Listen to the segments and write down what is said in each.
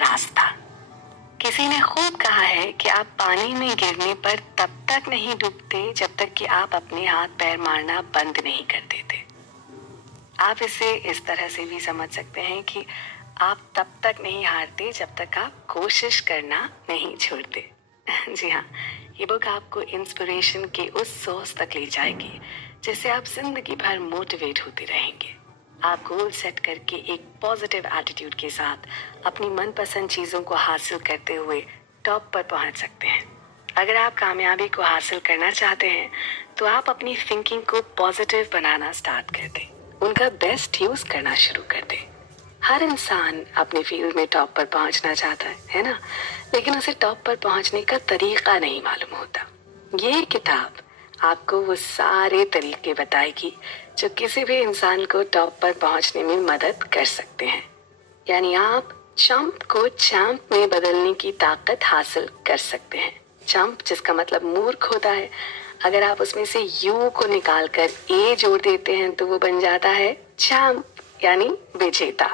रास्ता। किसी ने खूब कहा है कि आप पानी में गिरने पर तब तक नहीं डूबते जब तक कि आप अपने हाथ पैर मारना बंद नहीं कर देते। आप इसे इस तरह से भी समझ सकते हैं कि आप तब तक नहीं हारते जब तक आप कोशिश करना नहीं छोड़ते। जी हाँ, ये बुक आपको इंस्पिरेशन के उस सोर्स तक ले जाएगी जिससे आप जिंदगी भर मोटिवेट होते रहेंगे। आप गोल सेट करके एक पॉजिटिव एटीट्यूड के साथ अपनी मनपसंद चीज़ों को हासिल करते हुए टॉप पर पहुंच सकते हैं। अगर आप कामयाबी को हासिल करना चाहते हैं तो आप अपनी थिंकिंग को पॉजिटिव बनाना स्टार्ट कर दें, उनका बेस्ट यूज करना शुरू कर दें। हर इंसान अपने फील्ड में टॉप पर पहुंचना चाहता है ना, लेकिन उसे टॉप पर पहुंचने का तरीका नहीं मालूम होता। ये किताब आपको वो सारे तरीके बताएगी जो किसी भी इंसान को टॉप पर पहुंचने में मदद कर सकते हैं। यानी आप चंप को चैंप में बदलने की ताकत हासिल कर सकते हैं। चंप जिसका मतलब मूर्ख होता है, अगर आप उसमें से यू को निकाल कर ए जोड़ देते हैं तो वो बन जाता है चैंप यानी विजेता।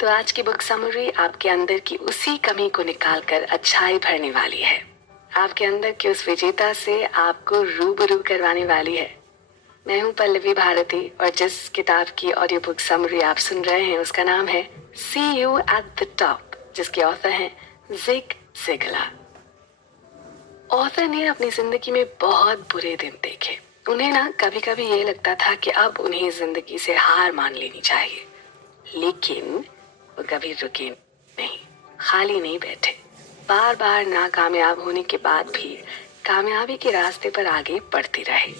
तो आज की बुक समरी आपके अंदर की उसी कमी को निकाल कर अच्छाई भरने वाली है। आपके अंदर के उस विजेता से आपको रूबरू करवाने वाली है। मैं हूं पल्लवी भारती और जिस किताब की ऑडियो बुक समरी आप सुन रहे हैं उसका नाम है सी यू एट द टॉप, जिसके ऑथर हैं जिग ज़िगलार। ऑथर ने अपनी जिंदगी में बहुत बुरे दिन देखे। उन्हें ना कभी कभी ये लगता था कि अब उन्हें जिंदगी से हार मान लेनी चाहिए, लेकिन वो कभी रुके नहीं, खाली नहीं बैठे। बार बार नाकामयाब होने के बाद भी कामयाबी के रास्ते पर आगे बढ़ते रहे।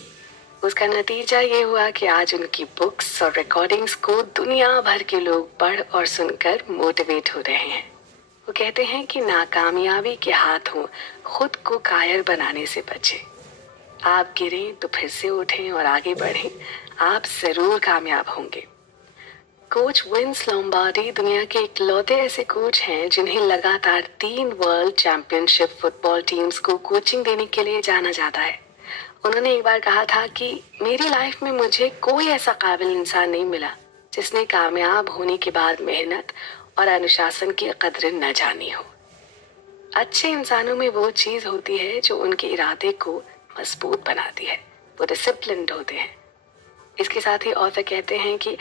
उसका नतीजा ये हुआ कि आज उनकी बुक्स और रिकॉर्डिंग्स को दुनिया भर के लोग पढ़ और सुनकर मोटिवेट हो रहे हैं। वो कहते हैं कि नाकामयाबी के हाथों खुद को कायर बनाने से बचें। आप गिरें तो फिर से उठें और आगे बढ़ें, आप जरूर कामयाब होंगे। कोच विंस लोम्बार्डी दुनिया के इकलौते ऐसे कोच हैं जिन्हें लगातार 3 वर्ल्ड चैंपियनशिप फुटबॉल टीम्स को कोचिंग देने के लिए जाना जाता है। उन्होंने एक बार कहा था कि मेरी लाइफ में मुझे कोई ऐसा काबिल इंसान नहीं मिला जिसने कामयाब होने के बाद मेहनत और अनुशासन की कदर न जानी हो। अच्छे इंसानों में वो चीज होती है जो उनके इरादे को मजबूत बनाती है, वो डिसिप्लिन्ड होते हैं। इसके साथ ही ऑथर कहते हैं कि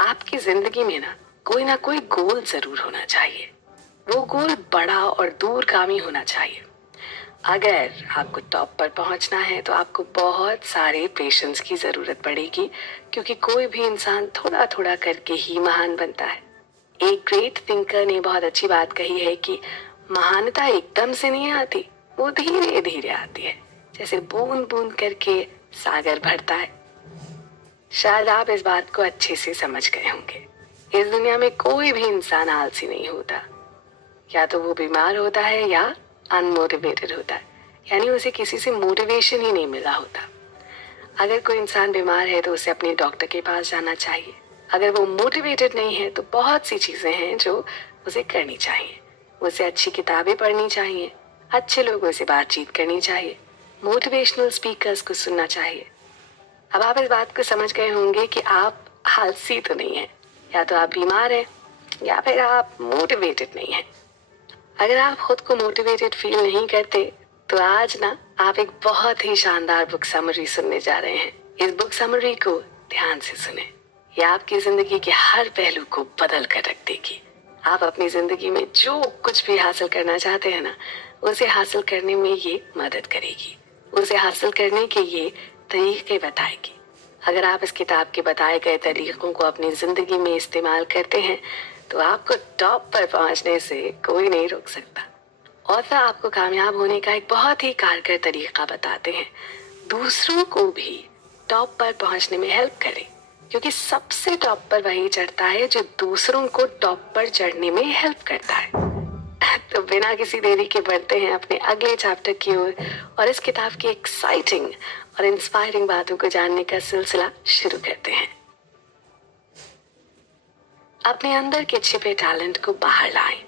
आपकी जिंदगी में ना कोई गोल जरूर होना चाहिए। वो गोल बड़ा और दूरगामी होना चाहिए। अगर आपको टॉप पर पहुंचना है तो आपको बहुत सारे पेशेंस की जरूरत पड़ेगी, क्योंकि कोई भी इंसान थोड़ा थोड़ा करके ही महान बनता है। एक ग्रेट थिंकर ने बहुत अच्छी बात कही है कि महानता एकदम से नहीं आती, वो धीरे धीरे आती है, जैसे बूंद बूंद करके सागर भरता है। शायद आप इस बात को अच्छे से समझ गए होंगे। इस दुनिया में कोई भी इंसान आलसी नहीं होता, या तो वो बीमार होता है या अनमोटिवेटेड होता है, यानी उसे किसी से मोटिवेशन ही नहीं मिला होता। अगर कोई इंसान बीमार है तो उसे अपने डॉक्टर के पास जाना चाहिए। अगर वो मोटिवेटेड नहीं है तो बहुत सी चीजें हैं जो उसे करनी चाहिए। उसे अच्छी किताबें पढ़नी चाहिए, अच्छे लोगों से बातचीत करनी चाहिए, मोटिवेशनल स्पीकर्स को सुनना चाहिए। अब आप इस बात को समझ गए होंगे कि आप आलसी तो नहीं है, या तो आप बीमार हैं या फिर आप मोटिवेटेड नहीं हैं। अगर आप खुद को मोटिवेटेड फील नहीं करते तो आज आप एक बहुत ही शानदार बुक समरी सुनने जा रहे हैं। इस बुक समरी को ध्यान से सुने, ये आपकी जिंदगी के हर पहलू को बदल कर रख देगी। आप अपनी जिंदगी में जो कुछ भी हासिल करना चाहते हैं उसे हासिल करने में ये मदद करेगी, उसे हासिल करने के ये तरीके बताएगी। अगर आप इस किताब के बताए गए तरीकों को अपनी जिंदगी में इस्तेमाल करते हैं तो आपको टॉप पर पहुंचने से कोई नहीं रोक सकता। ऑथर आपको कामयाब होने का एक बहुत ही कारगर तरीका बताते हैं, दूसरों को भी टॉप पर पहुंचने में हेल्प करें, क्योंकि सबसे टॉप पर वही चढ़ता है जो दूसरों को टॉप पर चढ़ने में हेल्प करता है। तो बिना किसी देरी के बढ़ते हैं अपने अगले चैप्टर की ओर और इस किताब की एक्साइटिंग और इंस्पायरिंग बातों को जानने का सिलसिला शुरू करते हैं। अपने अंदर के छिपे टैलेंट को बाहर लाएं।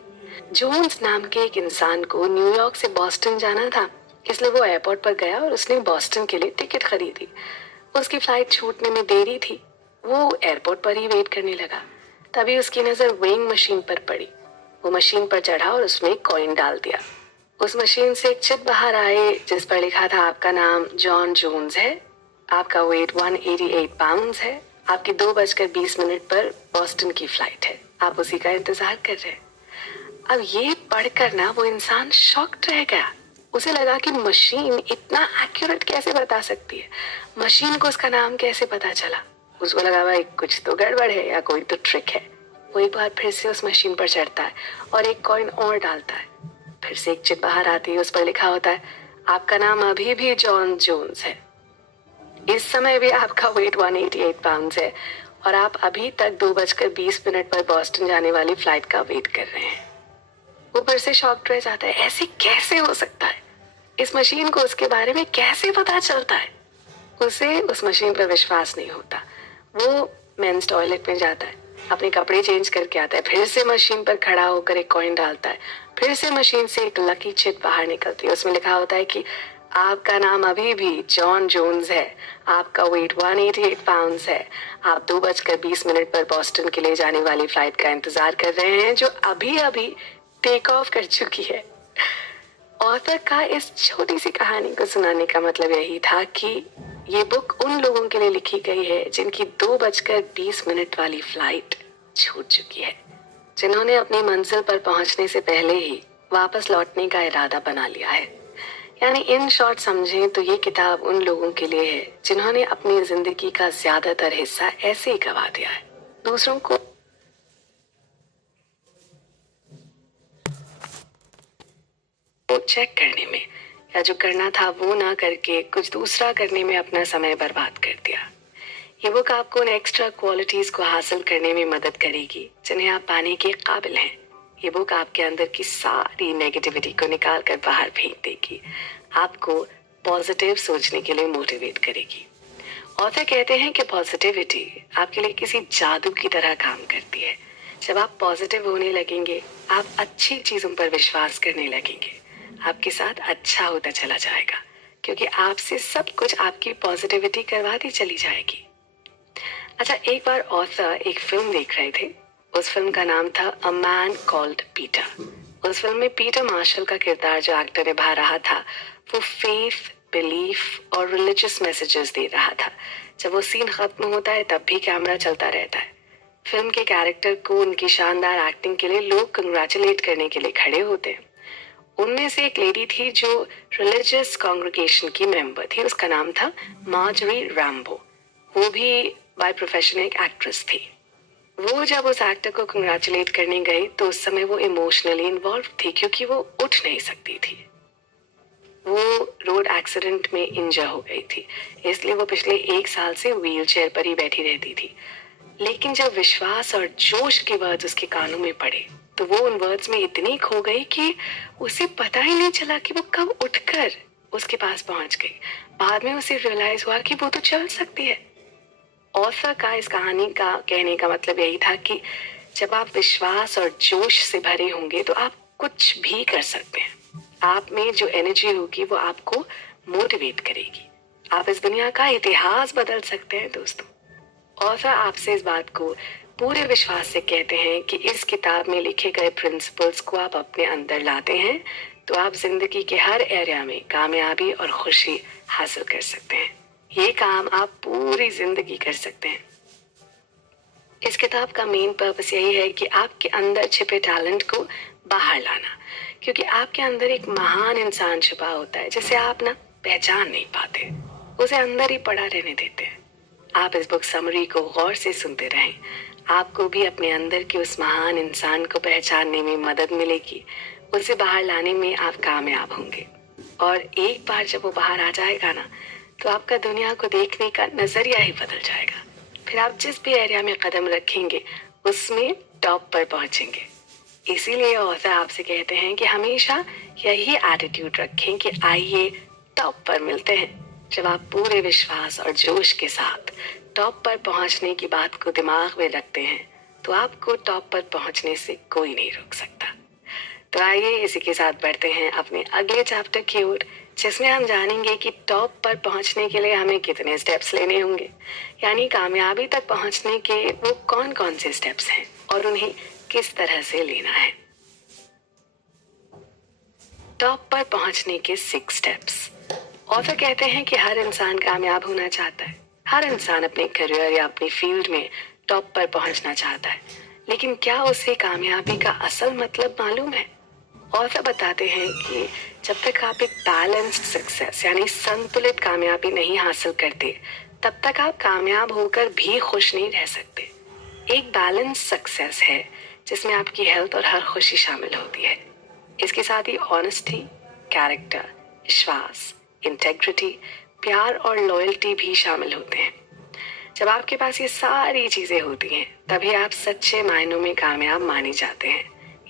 जोन्स नाम के एक इंसान को न्यूयॉर्क से बॉस्टन जाना था, इसलिए वो एयरपोर्ट पर गया और उसने बॉस्टन के लिए टिकट खरीदी। उसकी फ्लाइट छूटने में देरी थी, वो एयरपोर्ट पर ही वेट करने लगा। तभी उसकी नजर वेइंग मशीन पर पड़ी। वो मशीन पर चढ़ा और उसमें एक कॉइन डाल दिया। उस मशीन से एक चिट बाहर आए जिस पर लिखा था आपका नाम जॉन जोन्स है, आपका वेट 188 पाउंड्स है, आपकी 2:20 पर बॉस्टन की फ्लाइट है, आप उसी का इंतजार कर रहे हैं। अब ये पढ़कर ना वो इंसान शॉक्ड रह गया। उसे लगा कि मशीन इतना एक्यूरेट कैसे बता सकती है, मशीन को उसका नाम कैसे पता चला। उसको लगा भाई कुछ तो गड़बड़ है या कोई तो ट्रिक है। वो एक बार फिर से उस मशीन पर चढ़ता है और एक कॉइन और डालता है। फिर से एक चिट बाहर आती है, उस पर लिखा होता है आपका नाम अभी भी जॉन जोन्स है, इस समय भी आपका वेट 188 पाउंड्स है और आप अभी तक 2:20 पर बॉस्टन जाने वाली फ्लाइट का वेट कर रहे हैं। वो फिर से शॉक्ड रह जाता है, ऐसे कैसे हो सकता है, इस मशीन को उसके बारे में कैसे पता चलता है। उसे उस मशीन पर विश्वास नहीं होता। वो मेंस टॉयलेट में जाता है, अपने कपड़े चेंज करके आता है, फिर से मशीन पर खड़ा होकर एक कॉइन डालता है। फिर से मशीन से एक लकी चिट बाहर निकलती है, उसमें लिखा होता है कि आपका नाम अभी भी जॉन जोन्स है, आपका वेट 188 पाउंड्स है, आप 2:20 पर बॉस्टन के लिए जाने वाली फ्लाइट का इंतजार कर रहे हैं जो अभी अभी टेक ऑफ कर चुकी है। ऑथर का इस छोटी सी कहानी को सुनाने का मतलब यही था कि ये बुक उन लोगों के लिए लिखी गई है जिनकी 2:20 वाली फ्लाइट छूट चुकी है, जिन्होंने अपनी मंजिल पर पहुंचने से पहले ही वापस लौटने का इरादा बना लिया है। यानी इन शॉर्ट समझें तो ये किताब उन लोगों के लिए है जिन्होंने अपनी जिंदगी का ज्यादातर हिस्सा ऐसे ही गवा दिया है, दूसरों को चेक करने में या जो करना था वो ना करके कुछ दूसरा करने में अपना समय बर्बाद कर दिया। ये बुक आपको उन एक्स्ट्रा क्वालिटीज को हासिल करने में मदद करेगी जिन्हें आप पाने के काबिल हैं। ये बुक आपके अंदर की सारी नेगेटिविटी को निकाल कर बाहर फेंक देगी, आपको पॉजिटिव सोचने के लिए मोटिवेट करेगी। ऑथर कहते हैं कि पॉजिटिविटी आपके लिए किसी जादू की तरह काम करती है। जब आप पॉजिटिव होने लगेंगे, आप अच्छी चीजों पर विश्वास करने लगेंगे, आपके साथ अच्छा होता चला जाएगा क्योंकि आपसे सब कुछ आपकी पॉजिटिविटी करवाती चली जाएगी। अच्छा, एक बार ऑथर एक फिल्म देख रहे थे। उस फिल्म का नाम था अ मैन कॉल्ड पीटर। उस फिल्म में पीटर मार्शल का किरदार जो एक्टर निभा रहा था वो फेथ, बिलीफ और रिलीजियस मैसेजेस दे रहा था। जब वो सीन खत्म होता है तब भी कैमरा चलता रहता है। फिल्म के कैरेक्टर को उनकी शानदार एक्टिंग के लिए लोग कंग्रेचुलेट करने के लिए खड़े होते हैं। उनमें से एक लेडी थी जो रिलीजियस कांग्रेगेशन की मेंबर थी, उसका नाम था मार्जरी रैम्बो। वो भी बाय प्रोफेशन एक एक्ट्रेस थी। वो जब उस एक्टर को कंग्रेचुलेट करने गई तो उस समय वो इमोशनली इन्वॉल्व थी क्योंकि वो उठ नहीं सकती थी। वो रोड एक्सीडेंट में इंजर हो गई थी, इसलिए वो पिछले 1 साल से व्हील चेयर पर ही बैठी रहती थी। लेकिन जब विश्वास और जोश के वर्ड्स उसके कानों में पड़े तो वो उन वर्ड्स में इतनी खो गई कि उसे पता ही नहीं चला कि वो कब उठकर उसके पास पहुंच गई। बाद में उसे रियलाइज हुआ कि वो तो चल सकती है। ऑथर का इस कहानी का कहने का मतलब यही था कि जब आप विश्वास और जोश से भरे होंगे तो आप कुछ भी कर सकते हैं। आप में जो एनर्जी होगी वो आपको मोटिवेट करेगी। आप इस दुनिया का इतिहास बदल सकते हैं दोस्तों। ऑथर आपसे इस बात को पूरे विश्वास से कहते हैं कि इस किताब में लिखे गए प्रिंसिपल्स को आप अपने अंदर लाते हैं तो आप जिंदगी के हर एरिया में कामयाबी और खुशी हासिल कर सकते हैं। ये काम आप पूरी जिंदगी कर सकते हैं। इस किताब का मेन पर्पस यही है कि आपके अंदर छिपे टैलेंट को बाहर लाना, क्योंकि आपके अंदर एक महान इंसान छिपा होता है जिसे आप ना पहचान नहीं पाते, उसे अंदर ही पड़ा रहने देते हैं। आप इस बुक समरी को गौर से सुनते रहें, आपको भी अपने अंदर के उस महान इंसान को पहचानने में मदद मिलेगी। उसे बाहर लाने में आप कामयाब होंगे और एक बार जब वो बाहर आ जाएगा ना तो आपका दुनिया को देखने का नजरिया ही बदल जाएगा। फिर आप जिस भी एरिया में कदम रखेंगे उसमें टॉप पर पहुंचेंगे। इसीलिए ऑथर आपसे कहते हैं कि हमेशा यही एटीट्यूड रखें कि आइए टॉप पर मिलते हैं। जब आप पूरे विश्वास और जोश के साथ टॉप पर पहुंचने की बात को दिमाग में रखते हैं तो आपको टॉप पर पहुंचने से कोई नहीं रोक सकता। तो आइए इसी के साथ बढ़ते हैं अपने अगले चैप्टर की ओर, जिसमें हम जानेंगे कि टॉप पर पहुंचने के लिए हमें कितने स्टेप्स लेने होंगे, यानी कामयाबी तक पहुंचने के वो कौन कौन से स्टेप्स हैं और उन्हें किस तरह से लेना है। टॉप पर पहुंचने के 6 स्टेप्स। ऑथर कहते हैं कि हर इंसान कामयाब होना चाहता है, हर इंसान अपने करियर या अपनी फील्ड में टॉप पर पहुंचना चाहता है, लेकिन क्या उसे कामयाबी का असल मतलब मालूम है? ऑथर बताते हैं कि जब तक आप एक बैलेंस्ड सक्सेस यानी संतुलित कामयाबी नहीं हासिल करते, तब तक आप कामयाब होकर भी खुश नहीं रह सकते। एक बैलेंस सक्सेस है जिसमें आपकी हेल्थ और हर खुशी शामिल होती है। इसके साथ ही ऑनेस्टी, कैरेक्टर, विश्वास, इंटेग्रिटी, प्यार और लॉयल्टी भी शामिल होते हैं। जब आपके पास ये सारी चीजें होती हैं, तभी आप सच्चे मायनों में कामयाब माने जाते हैं,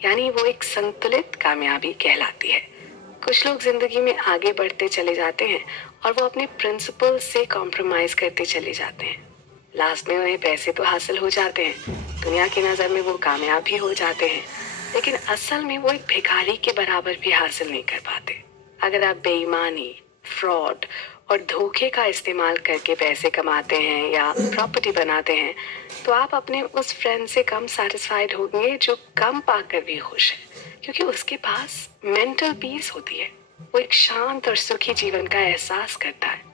यानी वो एक संतुलित कामयाबी कहलाती है। कुछ लोग जिंदगी में आगे बढ़ते चले जाते हैं और वो अपने प्रिंसिपल से कॉम्प्रोमाइज करते चले जाते हैं। लास्ट में उन्हें पैसे तो हासिल हो जाते हैं, दुनिया की नजर में वो कामयाब भी हो जाते हैं, लेकिन असल में वो एक भिखारी के बराबर भी हासिल नहीं कर पाते। अगर आप बेईमानी, फ्रॉड और धोखे का इस्तेमाल करके पैसे कमाते हैं या प्रॉपर्टी बनाते हैं, तो आप अपने उस फ्रेंड से कम सेटिस्फाइड होंगे जो कम पाकर भी खुश है, क्योंकि उसके पास मेंटल पीस होती है। वो एक शांत और सुखी जीवन का एहसास करता है।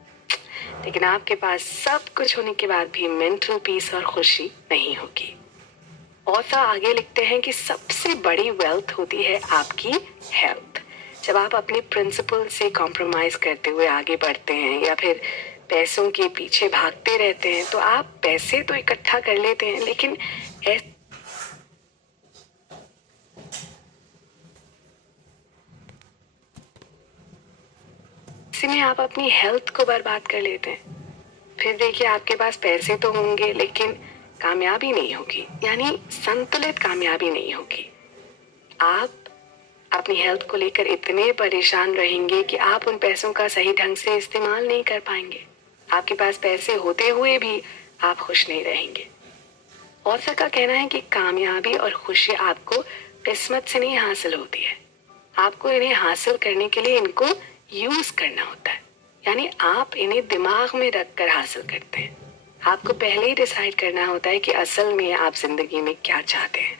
लेकिन आपके पास सब कुछ होने के बाद भी मेंटल पीस और खुशी नहीं होगी। ऑथर आगे लिखते हैं कि सबसे बड़ी वेल्थ होती है आपकी हेल्थ। जब आप अपने प्रिंसिपल से कॉम्प्रोमाइज करते हुए आगे बढ़ते हैं या फिर पैसों के पीछे भागते रहते हैं, तो आप पैसे तो इकट्ठा कर लेते हैं, लेकिन ऐसे में आप अपनी हेल्थ को बर्बाद कर लेते हैं। फिर देखिए, आपके पास पैसे तो होंगे लेकिन कामयाबी नहीं होगी, यानी संतुलित कामयाबी नहीं होगी। आप अपनी हेल्थ को लेकर इतने परेशान रहेंगे कि आप उन पैसों का सही ढंग से इस्तेमाल नहीं कर पाएंगे। आपके पास पैसे होते हुए भी आप खुश नहीं रहेंगे। ऑथर का कहना है कि कामयाबी और खुशी आपको किस्मत से नहीं हासिल होती है, आपको इन्हें हासिल करने के लिए इनको यूज करना होता है, यानी आप इन्हें दिमाग में रखकर हासिल करते हैं। आपको पहले ही डिसाइड करना होता है कि असल में आप जिंदगी में क्या चाहते हैं,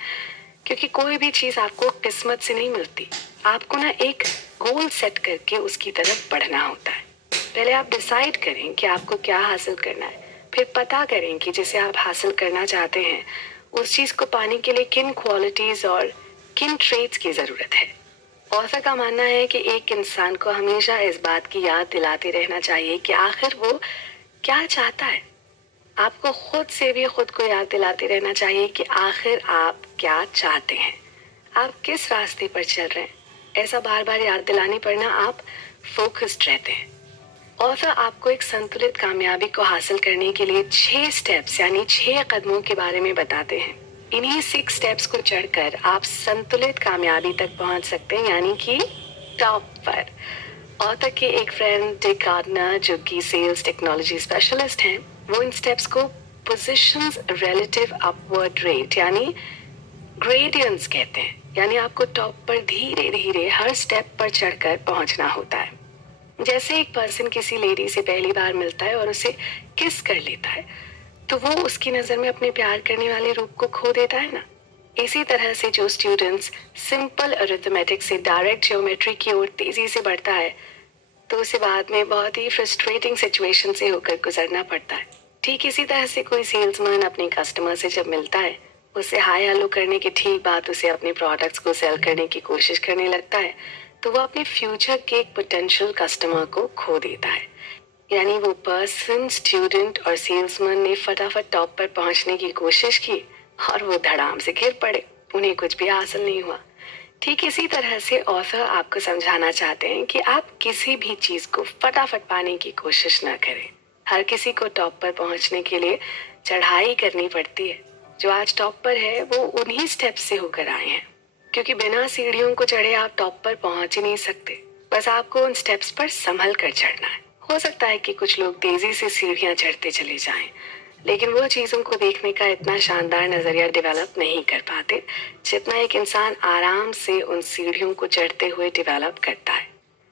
क्योंकि कोई भी चीज आपको किस्मत से नहीं मिलती। आपको ना एक गोल सेट करके उसकी तरफ बढ़ना होता है। पहले आप डिसाइड करें कि आपको क्या हासिल करना है, फिर पता करें कि जिसे आप हासिल करना चाहते हैं उस चीज को पाने के लिए किन क्वालिटीज और किन ट्रेट्स की जरूरत है। ऑथर का मानना है कि एक इंसान को हमेशा इस बात की याद दिलाते रहना चाहिए कि आखिर वो क्या चाहता है। आपको खुद से भी खुद को याद दिलाते रहना चाहिए कि आखिर आप क्या चाहते हैं, आप किस रास्ते पर चल रहे हैं। ऐसा बार बार याद दिलाने पर ना आप फोकस्ड रहते हैं। ऑथर आपको एक संतुलित कामयाबी को हासिल करने के लिए 6 स्टेप्स यानी 6 कदमों के बारे में बताते हैं। इन्हीं 6 स्टेप्स को चढ़कर आप संतुलित कामयाबी तक पहुंच सकते हैं, यानी कि टॉप पर। ऑथर के एक फ्रेंड डिक गार्डनर, जो कि सेल्स टेक्नोलॉजी स्पेशलिस्ट हैं, वो इन स्टेप्स को पोजीशंस रिलेटिव अपवर्ड रेट यानी ग्रेडियंट्स कहते हैं। यानी आपको टॉप पर धीरे धीरे हर स्टेप पर चढ़कर पहुंचना होता है। जैसे एक पर्सन किसी लेडी से पहली बार मिलता है और उसे किस कर लेता है, तो वो उसकी नजर में अपने प्यार करने वाले रूप को खो देता है ना। इसी तरह से जो स्टूडेंट्स सिंपल अरिथमेटिक से डायरेक्ट ज्योमेट्री की ओर तेजी से बढ़ता है, तो उसे बाद में बहुत ही फ्रस्ट्रेटिंग सिचुएशन से होकर गुजरना पड़ता है। ठीक इसी तरह से कोई सेल्समैन अपने कस्टमर से जब मिलता है, उसे हाय हेलो करने के ठीक बाद उसे अपने प्रोडक्ट्स को सेल करने की कोशिश करने लगता है, तो वो अपने फ्यूचर के एक पोटेंशियल कस्टमर को खो देता है। यानी वो पर्सन, स्टूडेंट और सेल्समैन ने फटाफट टॉप पर पहुंचने की कोशिश की और वो धड़ाम से गिर पड़े, उन्हें कुछ भी हासिल नहीं हुआ। ठीक इसी तरह से ऑथर आपको समझाना चाहते हैं कि आप किसी भी चीज को फटाफट पाने की कोशिश न करें। हर किसी को टॉप पर पहुंचने के लिए चढ़ाई करनी पड़ती है। जो आज टॉप पर है वो उन्हीं स्टेप्स से होकर आए हैं, क्योंकि बिना सीढ़ियों को चढ़े आप टॉप पर पहुंच ही नहीं सकते। बस आपको उन स्टेप्स पर संभल कर चढ़ना है। हो सकता है कि कुछ लोग तेजी से सीढ़ियां चढ़ते चले जाएं, लेकिन वो चीजों को देखने का इतना शानदार नजरिया डेवलप नहीं कर पाते जितना एक इंसान आराम से उन सीढ़ियों को चढ़ते हुए डेवलप करता है।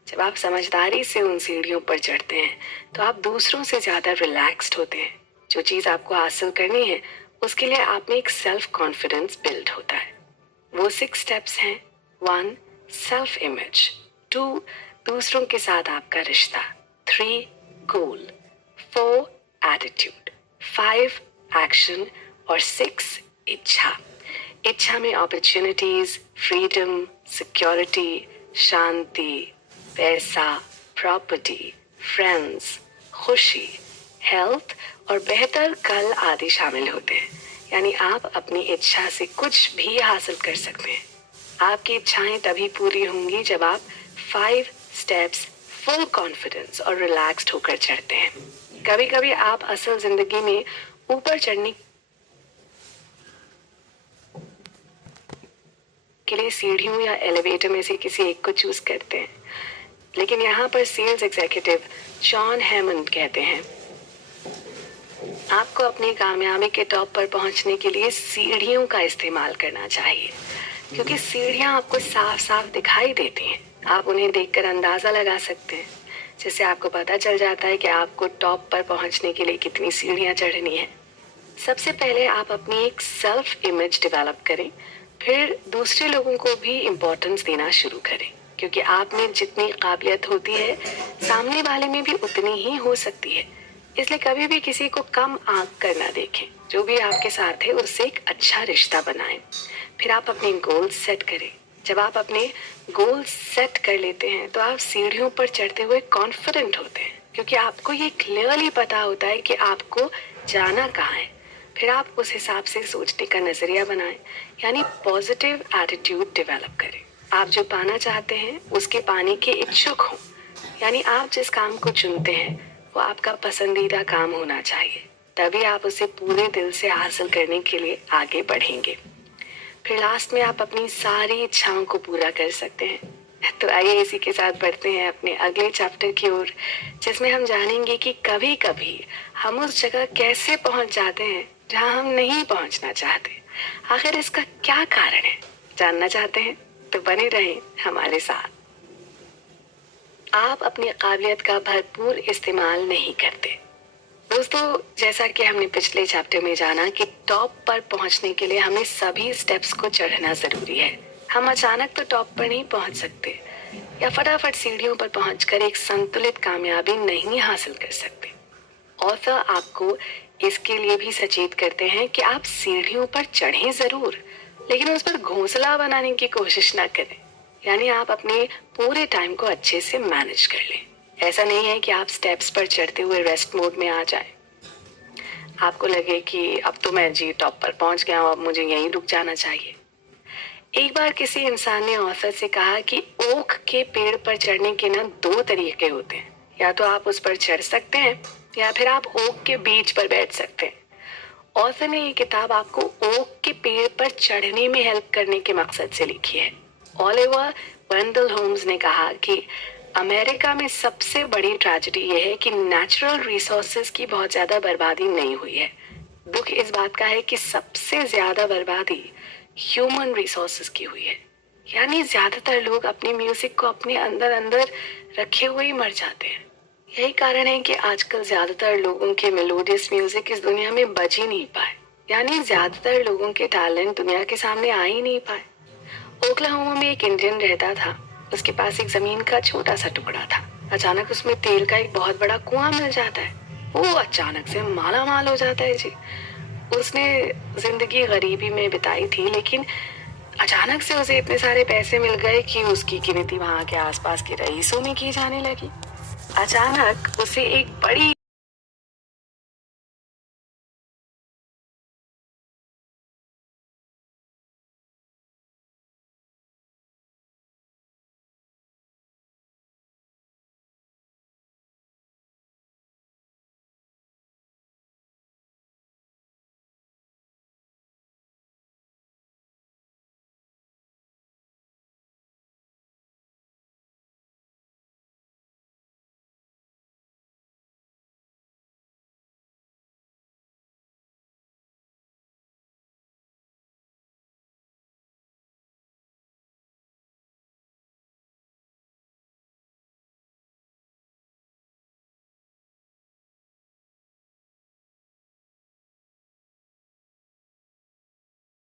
जब आप समझदारी से उन सीढ़ियों पर चढ़ते हैं तो आप दूसरों से ज्यादा रिलैक्स्ड होते हैं। जो चीज आपको हासिल करनी है उसके लिए आप में एक सेल्फ कॉन्फिडेंस बिल्ड होता है। वो 6 स्टेप्स हैं। 1. Self image. 2 दूसरों के साथ आपका रिश्ता, 3 गोल, 4 एटीट्यूड, 5 एक्शन और 6 इच्छा। इच्छा में अपॉर्चुनिटीज, फ्रीडम, सिक्योरिटी, शांति, पैसा, प्रॉपर्टी, फ्रेंड्स, खुशी, हेल्थ और बेहतर कल आदि शामिल होते हैं। यानी आप अपनी इच्छा से कुछ भी हासिल कर सकते हैं। आपकी इच्छाएं तभी पूरी होंगी जब आप 5 स्टेप्स फुल कॉन्फिडेंस और रिलैक्स्ड होकर चढ़ते हैं। कभी कभी आप असल जिंदगी में ऊपर चढ़ने के लिए सीढ़ियों या एलिवेटर में से किसी एक को चूज करते हैं, लेकिन यहाँ पर सेल्स एग्जीक्यूटिव जॉन हैमंड कहते हैं, आपको अपनी कामयाबी के टॉप पर पहुंचने के लिए सीढ़ियों का इस्तेमाल करना चाहिए, क्योंकि सीढ़ियां आपको साफ साफ दिखाई देती हैं। आप उन्हें देखकर अंदाजा लगा सकते हैं, जिससे आपको पता चल जाता है कि आपको टॉप पर पहुंचने के लिए कितनी सीढ़ियां चढ़नी है। सबसे पहले आप अपनी एक सेल्फ इमेज डेवलप करें, फिर दूसरे लोगों को भी इम्पोर्टेंस देना शुरू करें, क्योंकि आप में जितनी काबिलियत होती है सामने वाले में भी उतनी ही हो सकती है। इसलिए कभी भी किसी को कम आंक कर ना देखें। जो भी आपके साथ है उससे एक अच्छा रिश्ता बनाएं। फिर आप अपने गोल्स सेट करें। जब आप अपने गोल्स सेट कर लेते हैं तो आप सीढ़ियों पर चढ़ते हुए कॉन्फिडेंट होते हैं, क्योंकि आपको ये क्लियरली पता होता है कि आपको जाना कहाँ है। फिर आप उस हिसाब से सोचने का नजरिया बनाएं, यानी पॉजिटिव एटीट्यूड डेवलप करें। आप जो पाना चाहते हैं उसके पाने के इच्छुक हों, यानी आप जिस काम को चुनते हैं वो आपका पसंदीदा काम होना चाहिए, तभी आप उसे पूरे दिल से हासिल करने के लिए आगे बढ़ेंगे। फिर लास्ट में आप अपनी सारी इच्छाओं को पूरा कर सकते हैं। तो आइए इसी के साथ बढ़ते हैं अपने अगले चैप्टर की ओर, जिसमें हम जानेंगे कि कभी कभी हम उस जगह कैसे पहुंच जाते हैं जहां हम नहीं पहुंचना चाहते। आखिर इसका क्या कारण है? जानना चाहते हैं तो बने रहें हमारे साथ। आप अपनी काबिलियत का भरपूर इस्तेमाल नहीं करते। दोस्तों, जैसा कि हमने पिछले चैप्टर में जाना कि टॉप पर पहुंचने के लिए हमें सभी स्टेप्स को चढ़ना जरूरी है। हम अचानक तो टॉप पर नहीं पहुंच सकते, या फटाफट सीढ़ियों पर पहुंचकर एक संतुलित कामयाबी नहीं हासिल कर सकते। ऑथर आपको इसके लिए भी सचेत करते हैं कि आप सीढ़ियों पर चढ़ें जरूर, लेकिन उस पर घोंसला बनाने की कोशिश ना करें। यानी आप अपने पूरे टाइम को अच्छे से मैनेज कर लें। ऐसा नहीं है कि आप स्टेप्स पर चढ़ते हुए रेस्ट मोड में आ जाएं। आपको लगे कि अब तो मैं जी टॉप पर पहुंच गया हूं, अब मुझे यहीं रुक जाना चाहिए। एक बार किसी इंसान ने ऑथर से कहा कि ओक के पेड़ पर चढ़ने के ना 2 तरीके होते हैं, या तो आप उस पर चढ़ सकते हैं या फिर आप ओक के बीच पर बैठ सकते हैं। ऑथर ने ये किताब आपको ओक के पेड़ पर चढ़ने में हेल्प करने के मकसद से लिखी है। ओलिवर वेंडल होम्स ने कहा कि अमेरिका में सबसे बड़ी ट्रेजेडी यह है कि नेचुरल रिसोर्सेज की बहुत ज्यादा बर्बादी नहीं हुई है। दुख इस बात का है कि सबसे ज्यादा बर्बादी ह्यूमन रिसोर्सेज की हुई है। यानी ज्यादातर लोग अपनी म्यूजिक को अपने अंदर अंदर रखे हुए ही मर जाते हैं। यही कारण है कि आजकल ज्यादातर लोगों के मेलोडियस म्यूजिक इस दुनिया में बज ही नहीं पाए, यानी ज्यादातर लोगों के टैलेंट दुनिया के सामने आ ही नहीं पाए। ओक्लाहोमा में एक इंडियन रहता था। उसके पास एक जमीन का छोटा सा टुकड़ा था। अचानक उसमें तेल का एक बहुत बड़ा कुआं मिल जाता है। वो अचानक से माला माल हो जाता है जी। उसने जिंदगी गरीबी में बिताई थी, लेकिन अचानक से उसे इतने सारे पैसे मिल गए कि उसकी गिनती वहां के आसपास के रईसों में की जाने लगी। अचानक उसे एक बड़ी